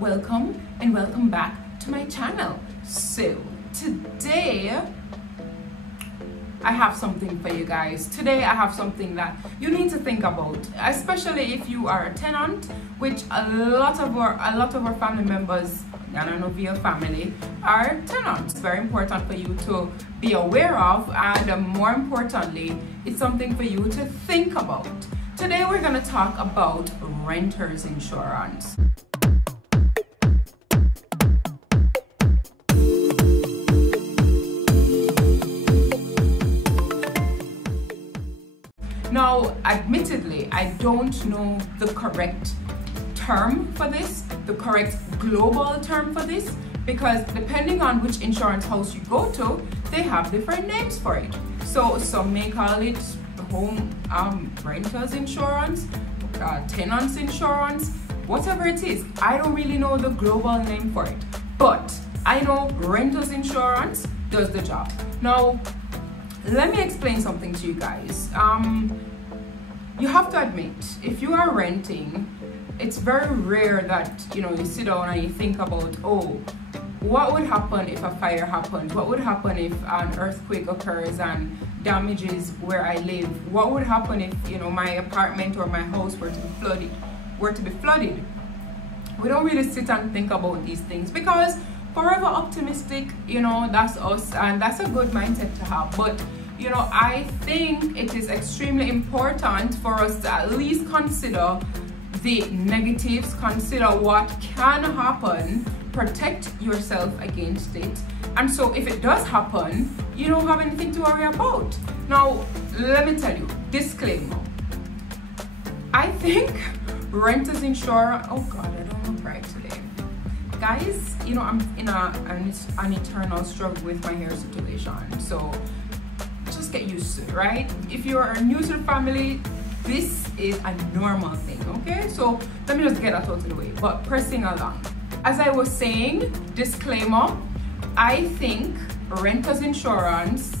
welcome and welcome back to my channel. So today I have something for you guys. Today I have something that you need to think about, especially if you are a tenant, which a lot of our family members and our Novia family are tenants. It's very important for you to be aware of, and more importantly, it's something for you to think about. Today we're going to talk about renter's insurance. Now, admittedly, I don't know the correct term for this, the correct global term for this, because depending on which insurance house you go to, they have different names for it. So some may call it home renters insurance, tenants insurance, whatever it is. I don't really know the global name for it, but I know renters insurance does the job. Now, let me explain something to you guys. You have to admit, if you are renting, it's very rare that you sit down and you think about, oh, what would happen if a fire happens? What would happen if an earthquake occurs and damages where I live? What would happen if my apartment or my house were to be flooded? We don't really sit and think about these things because forever optimistic, that's us, and that's a good mindset to have. But I think it is extremely important for us to at least consider the negatives, consider what can happen, protect yourself against it. And so if it does happen, you don't have anything to worry about. Now, let me tell you, disclaimer. I think renters insurance, oh God, I don't want to cry today. Guys, I'm in an eternal struggle with my hair situation. So just get used to it, right? If you're new to the family, this is a normal thing, okay? So let me just get that out of the way, but pressing along. As I was saying, disclaimer, I think renters insurance,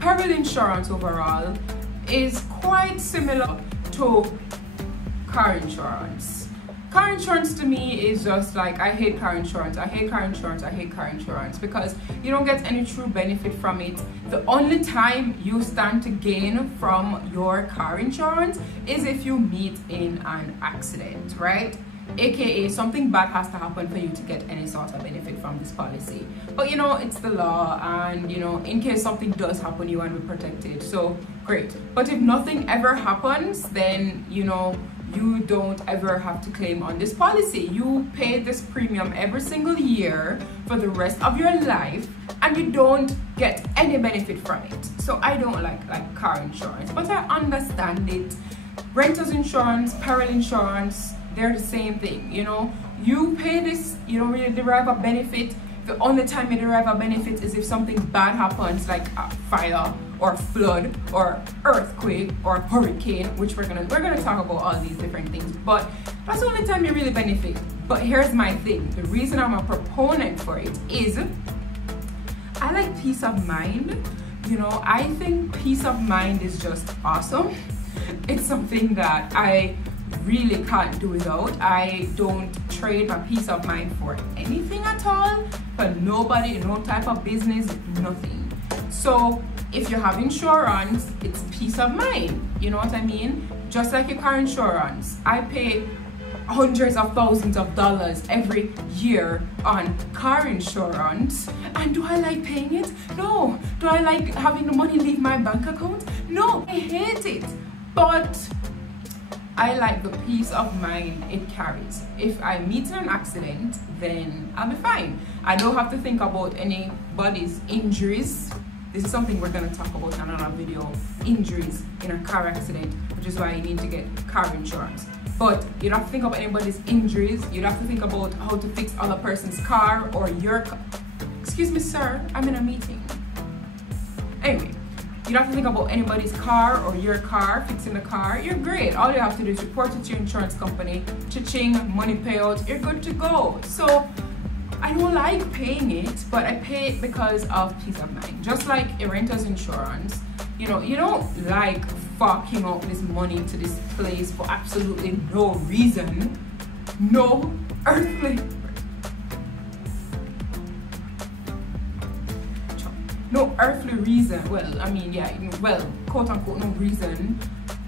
peril insurance overall, is quite similar to car insurance. Car insurance to me is just like, I hate car insurance, I hate car insurance, I hate car insurance, because you don't get any true benefit from it. The only time you stand to gain from your car insurance is if you meet in an accident, right? AKA something bad has to happen for you to get any sort of benefit from this policy. But it's the law, and in case something does happen, you want to be protected, so great. But if nothing ever happens, then you don't ever have to claim on this policy. You pay this premium every single year for the rest of your life, and you don't get any benefit from it. So I don't like car insurance, but I understand it. Renters insurance, peril insurance, they're the same thing. You pay this, you don't really derive a benefit. The only time you derive a benefit is if something bad happens, like a fire or flood or earthquake or hurricane, which we're gonna talk about all these different things, but that's the only time you really benefit. But here's my thing, the reason I'm a proponent for it is I like peace of mind. I think peace of mind is just awesome. It's something that I really can't do without. I don't trade my peace of mind for anything at all, for nobody, no type of business, nothing. So if you have insurance, it's peace of mind, you know what I mean? Just like your car insurance, I pay hundreds of thousands of dollars every year on car insurance, and do I like paying it? No. Do I like having the money leave my bank account? No, I hate it. But I like the peace of mind it carries. If I meet in an accident, then I'll be fine. I don't have to think about anybody's injuries. This is something we're going to talk about in another video, injuries in a car accident, which is why you need to get car insurance. But you don't have to think about anybody's injuries. You don't have to think about how to fix other person's car or your car. Excuse me, sir, I'm in a meeting. Anyway, you don't have to think about anybody's car or your car, fixing the car. You're great. All you have to do is report it to your insurance company, cha-ching, money payout, you're good to go. So I don't like paying it, but I pay it because of peace of mind. Just like a renter's insurance, you don't like forking out this money to this place for absolutely no reason. No earthly no earthly reason. Well, I mean, yeah, well, quote unquote, no reason.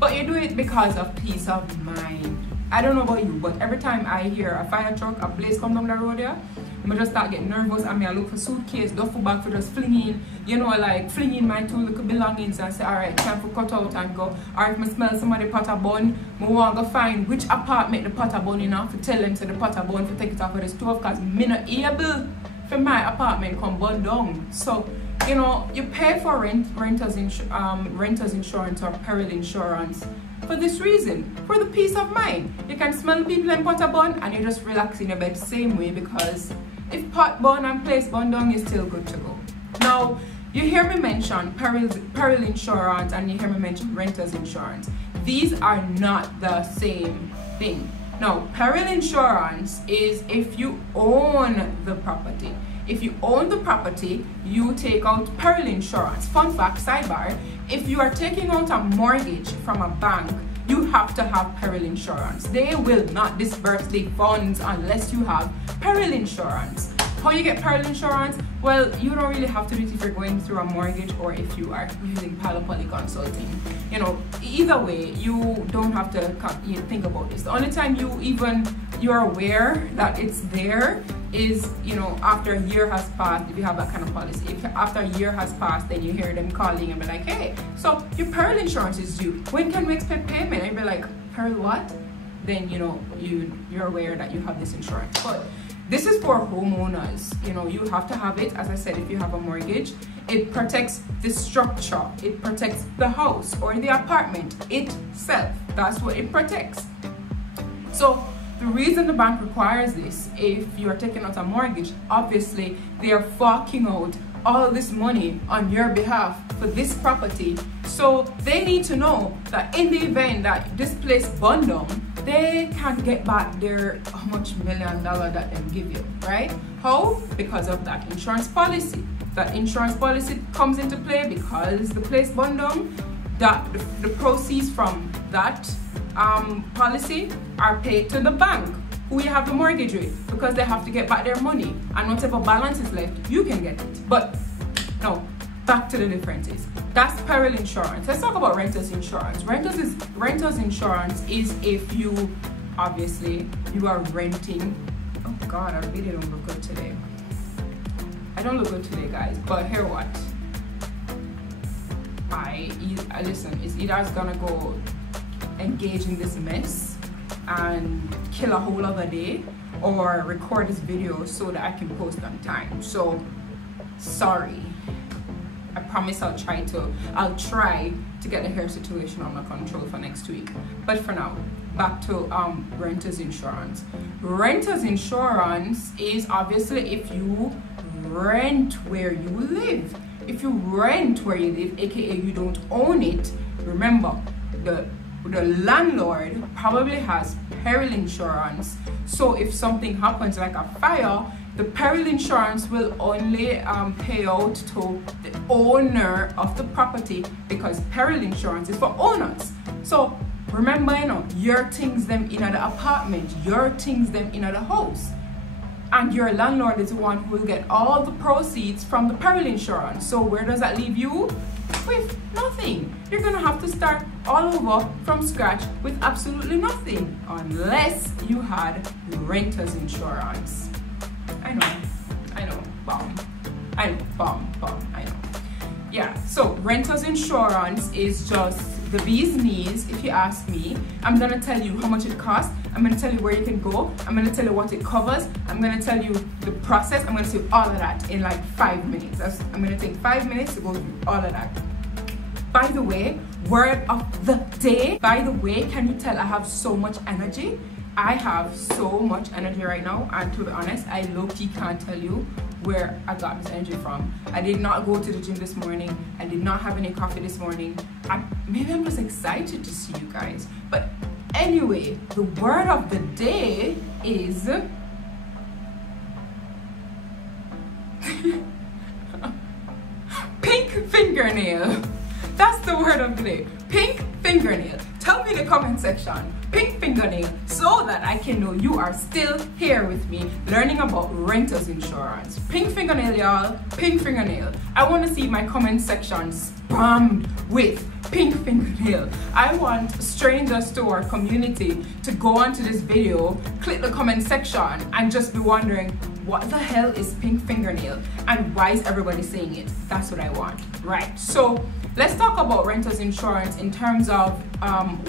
But you do it because of peace of mind. I don't know about you, but every time I hear a fire truck, a blaze come down the road there, I just start getting nervous, and I look for suitcase, duffel bag for just flinging, you know, like flinging my two little belongings and say, alright, time for cut out and go. Or if I smell somebody pot a bun, I want to go find which apartment the pot a bun in to tell them to the pot a bun to take it off of the stove, because I'm not able for my apartment come burn down. So, you know, you pay for renter's insurance or peril insurance for this reason, for the peace of mind. You can smell people in pot a bun and you just relax in your bed same way, because if pot burn and place burn down, you're still good to go. Now, you hear me mention peril insurance and you hear me mention renter's insurance. These are not the same thing. Now, peril insurance is if you own the property. If you own the property, you take out peril insurance. Fun fact, sidebar, if you are taking out a mortgage from a bank, you have to have peril insurance. They will not disburse the funds unless you have peril insurance. How you get peril insurance? Well, you don't really have to do it if you're going through a mortgage or if you are using Poly Consulting. You know, either way, you don't have to think about this. The only time you're aware that it's there is, you know, after a year has passed, if you have that kind of policy. If after a year has passed, then you hear them calling and be like, hey, so your peril insurance is due. When can we expect payment? And you'll be like, peril what? Then, you know, you're aware that you have this insurance. But this is for homeowners. You know, you have to have it. As I said, if you have a mortgage, it protects the structure. It protects the house or the apartment itself. That's what it protects. So the reason the bank requires this, if you're taking out a mortgage, obviously they are forking out all this money on your behalf for this property. So they need to know that in the event that this place burn down, they can get back their how much $1 million that they give you, right? How? Because of that insurance policy. That insurance policy comes into play because the place burned down. That the proceeds from that policy are paid to the bank who you have the mortgage with, because they have to get back their money, and whatever balance is left, you can get it. But no, back to the differences. That's peril insurance. Let's talk about renter's insurance. Renter's insurance is if you, obviously, you are renting. Oh God, I really don't look good today. I don't look good today, guys. But hear what? Listen, it's either it's gonna go engage in this mess and kill a whole other day, or record this video so that I can post on time. So sorry. I promise I'll try to get the hair situation under control for next week. But for now, back to renter's insurance. Renter's insurance is obviously if you rent where you live. If you rent where you live, aka you don't own it, remember the landlord probably has peril insurance. So if something happens like a fire, the peril insurance will only pay out to the owner of the property, because peril insurance is for owners. So remember, you know, your things them in the apartment, your things them in the house, and your landlord is the one who will get all the proceeds from the peril insurance. So where does that leave you? With nothing. You're gonna have to start all over from scratch with absolutely nothing, unless you had renter's insurance. I know, bomb. I know. Yeah, so renter's insurance is just the bee's knees, if you ask me. I'm gonna tell you how much it costs. I'm gonna tell you where you can go. I'm gonna tell you what it covers. I'm gonna tell you the process. I'm gonna say all of that in like 5 minutes. I'm gonna take 5 minutes to go through all of that. By the way, word of the day. By the way, can you tell I have so much energy? I have so much energy right now, and to be honest, I low-key can't tell you where I got this energy from. I did not go to the gym this morning. I did not have any coffee this morning. Maybe I'm just excited to see you guys. But anyway, the word of the day is pink fingernail. That's the word of the day. Pink fingernail. Tell me in the comment section, pink fingernail so that I can know you are still here with me learning about renters insurance. Pink fingernail, y'all, pink fingernail. I want to see my comment section spammed with pink fingernail. I want strangers to our community to go onto this video, click the comment section and just be wondering, what the hell is pink fingernail and why is everybody saying it? That's what I want. Right, so let's talk about renters insurance in terms of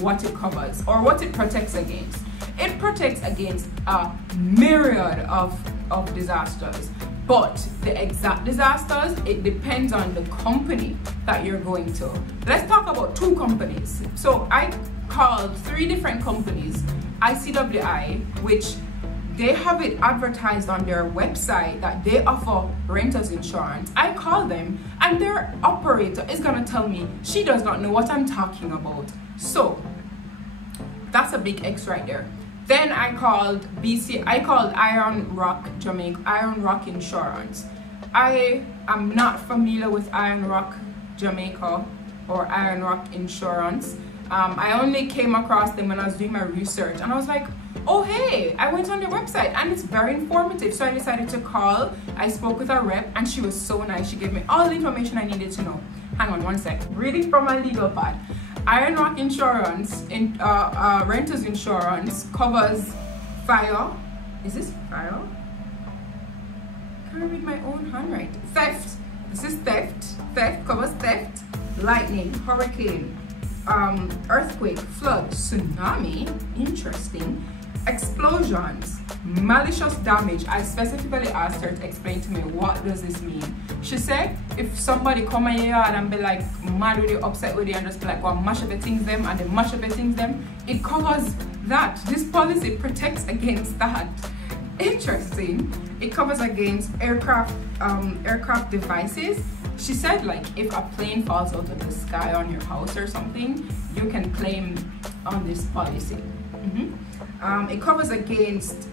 what it covers or what it protects against. It protects against a myriad of disasters, but the exact disasters, it depends on the company that you're going to. Let's talk about two companies. So I called 3 different companies, ICWI, which they have it advertised on their website that they offer renters insurance. I call them and their operator is gonna tell me she does not know what I'm talking about. So that's a big X right there. Then I called Iron Rock Jamaica, Iron Rock Insurance. I am not familiar with Iron Rock Jamaica or Iron Rock Insurance. I only came across them when I was doing my research and I was like, oh hey, I went on their website and it's very informative. So I decided to call. I spoke with a rep and she was so nice. She gave me all the information I needed to know. Hang on one sec. Reading from my legal pad. Iron Rock Insurance, renters insurance covers fire. Is this fire? Can't read my own handwriting. Theft. This is theft. Theft covers theft, lightning, hurricane, earthquake, flood, tsunami. Interesting. Explosions, malicious damage. I specifically asked her to explain to me what does this mean. She said if somebody come in your yard and be like mad with you, upset with you, and just be like, well, mash up the things them, and they mash up the things them, it covers that. This policy protects against that. Interesting. It covers against aircraft devices. She said like if a plane falls out of the sky on your house or something, you can claim on this policy. It covers against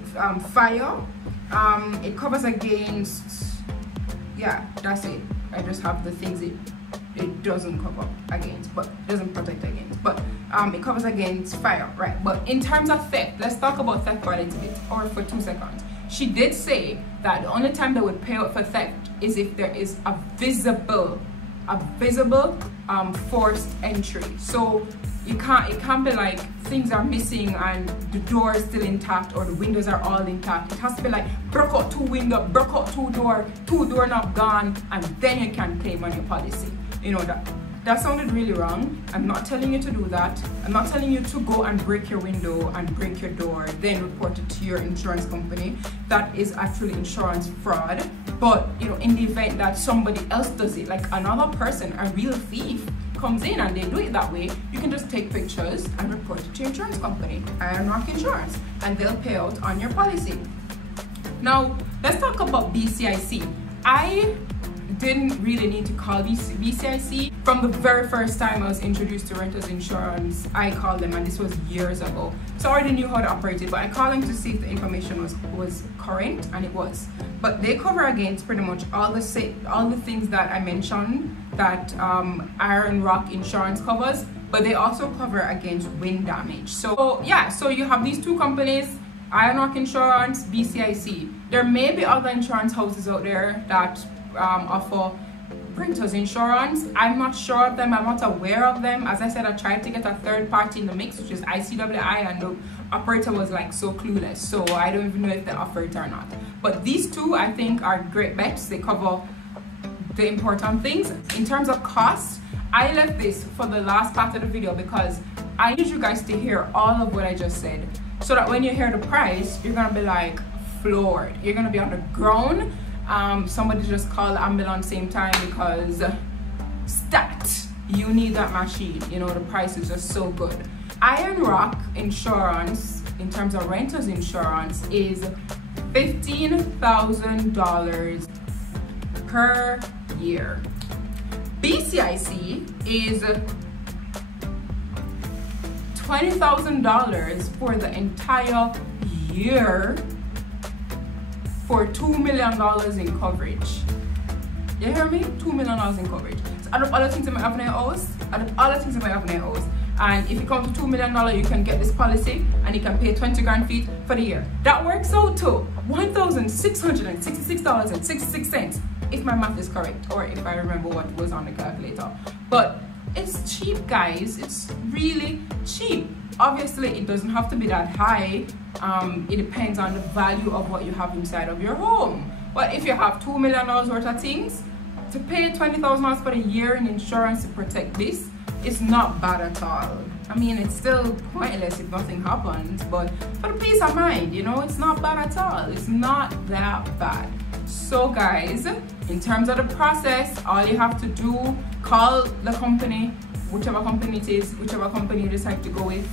fire. It covers against, yeah, that's it. I just have the things it doesn't cover against, but it doesn't protect against. But it covers against fire, right? But in terms of theft, let's talk about theft for a little bit, or for 2 seconds. She did say that the only time they would pay out for theft is if there is a visible forced entry. So it can't be like things are missing and the door is still intact or the windows are all intact. It has to be like broke out 2 windows, broke out 2 doorknob gone, and then you can claim on your policy. You know, that sounded really wrong. I'm not telling you to do that. I'm not telling you to go and break your window and break your door, then report it to your insurance company. That is actually insurance fraud. But you know, in the event that somebody else does it, like another person, a real thief comes in and they do it that way, you can just take pictures and report it to your insurance company, Iron Rock Insurance, and they'll pay out on your policy. Now, let's talk about BCIC. I didn't really need to call BCIC. From the very first time I was introduced to renters insurance, I called them, and this was years ago. So I already knew how to operate it, but I called them to see if the information was current, and it was. But they cover against pretty much all the things that I mentioned that Iron Rock Insurance covers, but they also cover against wind damage. So yeah, so you have these 2 companies, Iron Rock Insurance, BCIC. There may be other insurance houses out there that offer renters insurance. I'm not sure of them. I'm not aware of them. As I said, I tried to get a third party in the mix, which is ICWI, and the operator was like so clueless. So I don't even know if they offer it or not. But these 2, I think, are great bets. They cover the important things. In terms of cost, I left this for the last part of the video because I need you guys to hear all of what I just said, so that when you hear the price, you're gonna be like floored. You're gonna be on the ground. Somebody just called the ambulance same time because stat, you need that machine. You know, the price is just so good. Iron Rock Insurance, in terms of renters insurance, is $15,000 per year. BCIC is $20,000 for the entire year for $2 million in coverage. You hear me? $2 million in coverage. So out of all the things I might have in your house, and if you come to $2 million, you can get this policy and you can pay 20 grand fee for the year. That works out to $1,666.66, if my math is correct, or if I remember what was on the calculator. But it's cheap, guys. It's really cheap. Obviously, it doesn't have to be that high. It depends on the value of what you have inside of your home. But if you have $2 million worth of things, to pay $20,000 for the year in insurance to protect this, it's not bad at all. I mean, it's still pointless if nothing happens, but for the peace of mind, you know, it's not bad at all. It's not that bad. So guys, in terms of the process, all you have to do, call the company, whichever company it is, whichever company you decide to go with,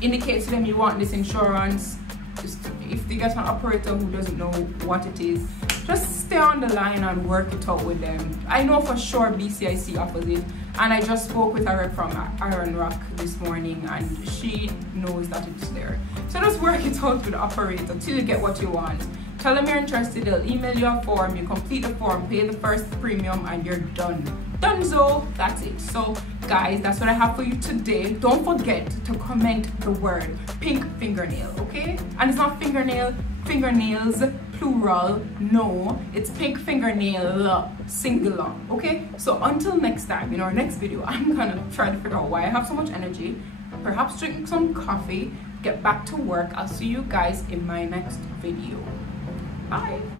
indicate to them you want this insurance. Just if they get an operator who doesn't know what it is, just stay on the line and work it out with them. I know for sure BCIC offers it, and I just spoke with her from Iron Rock this morning and she knows that it's there. So just work it out with the operator till you get what you want. Tell them you're interested, they'll email you a form, you complete the form, pay the first premium, and you're done. Donezo, that's it. So guys, that's what I have for you today. Don't forget to comment the word pink fingernail, okay? And it's not fingernail, fingernails, plural, no. It's pink fingernail, singular, okay? So until next time, in our next video, I'm gonna try to figure out why I have so much energy, perhaps drink some coffee, get back to work. I'll see you guys in my next video. Bye.